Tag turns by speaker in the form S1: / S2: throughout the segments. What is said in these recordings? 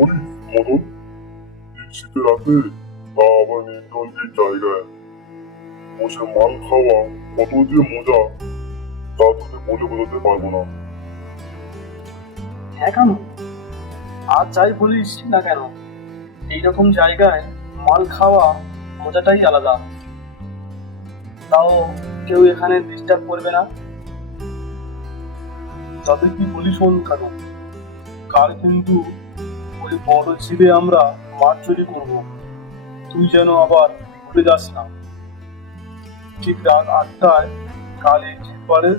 S1: করিস মদন শীতের রাতে তা আবার নির্জনটির জায়গায় বসে মাল খাওয়া কত যে মজা তা তোকে বলে বোঝাতে পারব না
S2: হ্যাঁ আর যাই বলিস না কেন, এইরকম জায়গায় মাল খাওয়া মজাটাই আলাদা। তাও কেউ এখানে ডিস্টার্ব করবে না? তবে কি বলি শোন কেন কাল কিন্তু ওই বড় ছিঁড়ে আমরা মাছ চুরি করব। তুই যেন আবার ভুলে যাস না। ঠিক রাত আটটায় কাল এই পারে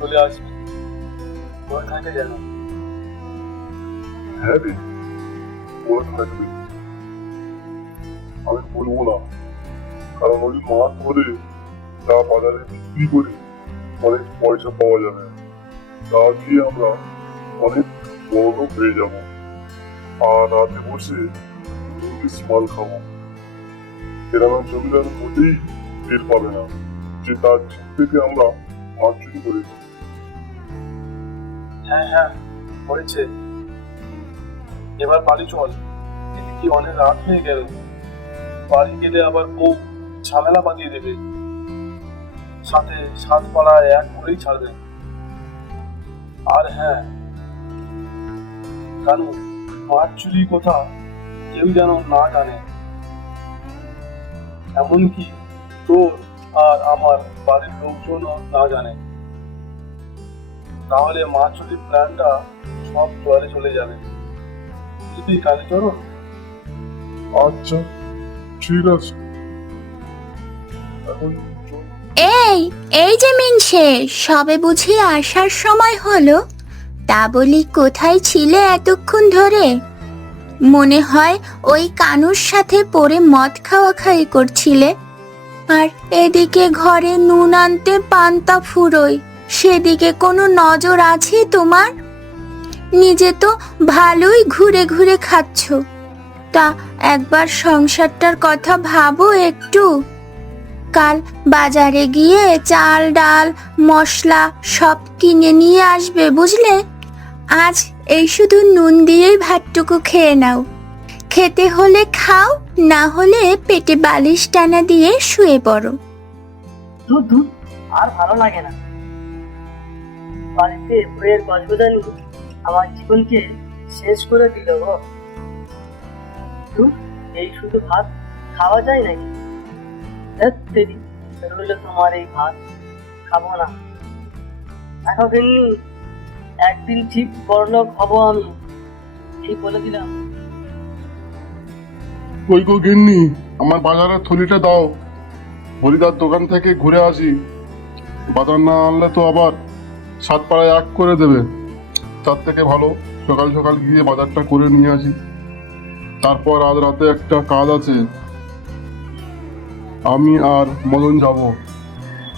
S2: চলে আসবি। মনে থাকে যেন।
S1: হ্যাঁ মনে থাকবে। আমি বলব না। কারণ ওই মাছ ধরে তা বাজারে বিক্রি করে অনেক পয়সা পাওয়া যাবে। তা দিয়ে আমরা অনেক বড় হয়ে যাব। আর রাতে বসে ইংলিশ খাব। গ্রামের জমিদার মোটেই টের পাবে না যে তার ছিপ থেকে আমরা মাছ করেছি
S2: হ্যাঁ হ্যাঁ হয়েছে। এবার বাড়ি চল। এদিকে অনেক রাত হয়ে গেল। বাড়ি গেলে আবার বউ ঝামেলা বাঁধিয়ে দেবে। সাথে সাত পাড়ায় এক করেই ছাড়বে। আর হ্যাঁ কানু মাছ চুরি কথা কেউ যেন না জানে। এমনকি তোর আর আমার বাড়ির লোকজনও না জানে। তাহলে মাছ চুরির প্ল্যানটা সব জলে চলে যাবে। বুঝলি কালীচরণ
S1: আচ্ছা ঠিক আছে। এখন
S3: এই এই যে মিনসে সবে বুঝি আসার সময় হলো। তা বলি কোথায় ছিলে এতক্ষণ ধরে? মনে হয় ওই কানুর সাথে পড়ে মদ খাওয়া খাই করছিলে। আর এদিকে ঘরে নুন আনতে পান্তা ফুরোয়, সেদিকে কোনো নজর আছে তোমার? নিজে তো ভালোই ঘুরে ঘুরে খাচ্ছ। তা একবার সংসারটার কথা ভাবো একটু। কাল বাজারে গিয়ে চাল, ডাল, মশলা সব কিনে নিয়ে আসবে বুঝলে? আজ এই শুধু নুন দিয়েই ভাতটুকু খেয়ে নাও। খেতে হলে খাও, না হলে পেটে বালিশ টানা দিয়ে শুয়ে পড়ো।
S4: আর ভালো লাগে না। বাড়িতে বইয়ের আমার জীবনকে শেষ করে দিল এই শুধু ভাত খাওয়া যায় নাকি? তোমার এই ভাত, খাব না। কিন্তু একদিন ঠিক বড়লোক হব আমি। বলে দিলাম।
S1: কই গো গিন্নি, আমার বাজারের থলিটা দাও। হরিদার দোকান থেকে ঘুরে আসি। বাজার না আনলে তো আবার সাত পাড়ায় এক করে দেবে। তার থেকে ভালো সকাল সকাল গিয়ে বাজারটা করে নিয়ে আসি। তারপর আজ রাতে একটা কাজ আছে। আমি আর মদন যাব।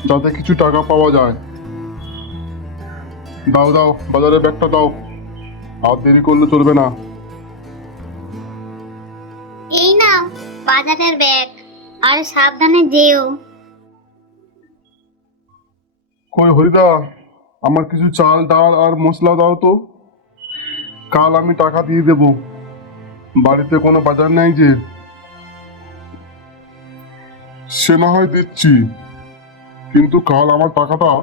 S1: যাতে কিছু টাকা পাওয়া যায়। দাও দাও বাজারের ব্যাগটা দাও। আর দেরি করলে চলবে না।
S5: এই না বাজারের ব্যাগ। আর সাবধানে যেও।
S1: কই হরিদা আমার কিছু চাল ডাল আর মশলা দাও তো। কাল আমি টাকা দিয়ে দেব। বাড়িতে কোনো বাজার নেই যে। সে না হয় দিচ্ছি কিন্তু কাল আমার টাকাটা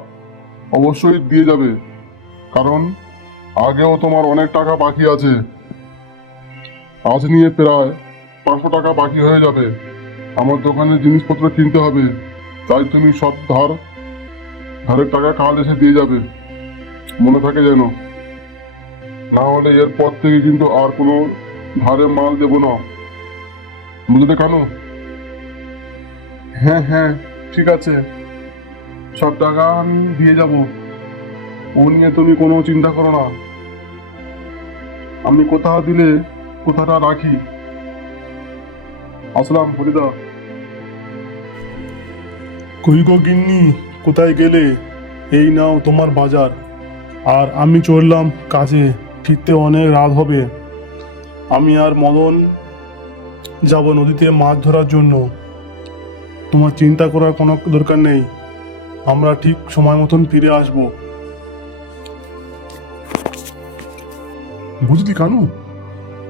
S1: অবশ্যই দিয়ে যাবে। কারণ আগেও তোমার অনেক টাকা বাকি আছে। আজ নিয়ে প্রায় পাঁচশো টাকা বাকি হয়ে যাবে। আমার দোকানে জিনিসপত্র কিনতে হবে, তাই তুমি সব ধার, ধারের টাকা কাল এসে দিয়ে যাবে। মনে থাকে যেন। না হলে এরপর থেকে কিন্তু আর কোনো ধারে মাল দেবো না। বুঝলে কেন? হ্যাঁ হ্যাঁ ঠিক আছে। সব টাকা আমি দিয়ে যাব। ও নিয়ে তুমি কোনো চিন্তা করো না। আমি কোথা দিলে কোথাটা রাখি। আসলাম, ফরিদা।
S6: কই গো গিন্নি, কোথায় গেলে? এই নাও তোমার বাজার। আর আমি চললাম কাজে, ফিরতে অনেক রাত হবে। আমি আর মদন যাব নদীতে মাছ ধরার জন্য। তোমার চিন্তা করার কোনো দরকার নেই। আমরা ঠিক সময় মতন ফিরে আসব।
S1: বুঝলি কানু?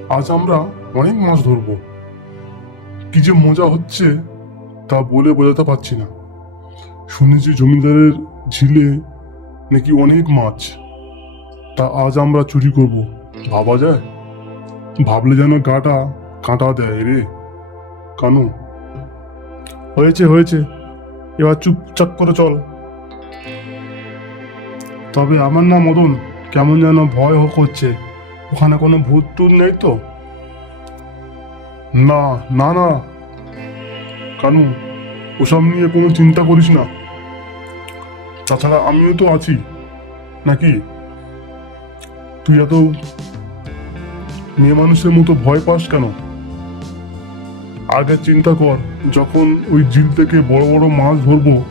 S6: আজ আমরা অনেক মাছ ধরবো। কি যে মজা হচ্ছে তা বলে বোঝাতে পারছি না। শুনেছি জমিদারের ঝিলে নাকি অনেক মাছ। তা আজ আমরা চুরি করব, ভাবা যায়? ভাবলে যেন গাটা কাঁটা দেয় রে। কানু? হয়েছে হয়েছে। এবার চুপচাপ করে চল। তবে আমার না মদন কেমন যেন ভয় হচ্ছে ওখানে কোনো ভূত টুত নেই তো? না না না। কানু, ওসব নিয়ে কোনো চিন্তা করিস না। তাছাড়া আমিও তো আছি। নাকি? তুই এত মেয়ে মানুষের মতো ভয় পাস কেন? আগে চিন্তা কর, যখন ওই ঝিল থেকে বড় বড় মাছ ধরবো,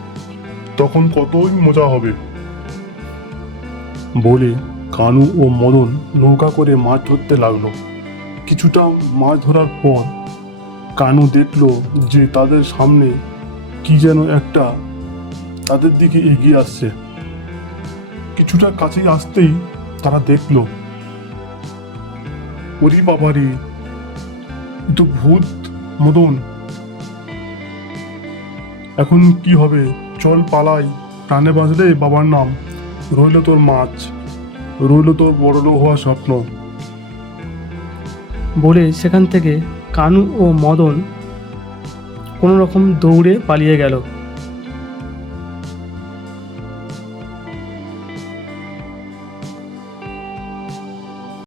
S6: তখন কতই মজা হবে। বলে কানু ও মদন নৌকা করে মাছ ধরতে লাগল। কিছুটা মাছ ধরার পর কানু দেখল যে তাদের সামনে কি যেন একটা তাদের দিকে এগিয়ে আসছে। কিছুটা কাছে আসতেই তারা দেখল, ওরে বাবারে তো ভূত মদন। এখন কি হবে? চল পালাই, প্রাণে বাঁচলে বাবার নাম রইল তোর মাছ। রইল তোর বড়লোক হওয়ার স্বপ্ন।
S4: বলে সেখান থেকে কানু ও মদন কোনো রকম দৌড়ে পালিয়ে গেল।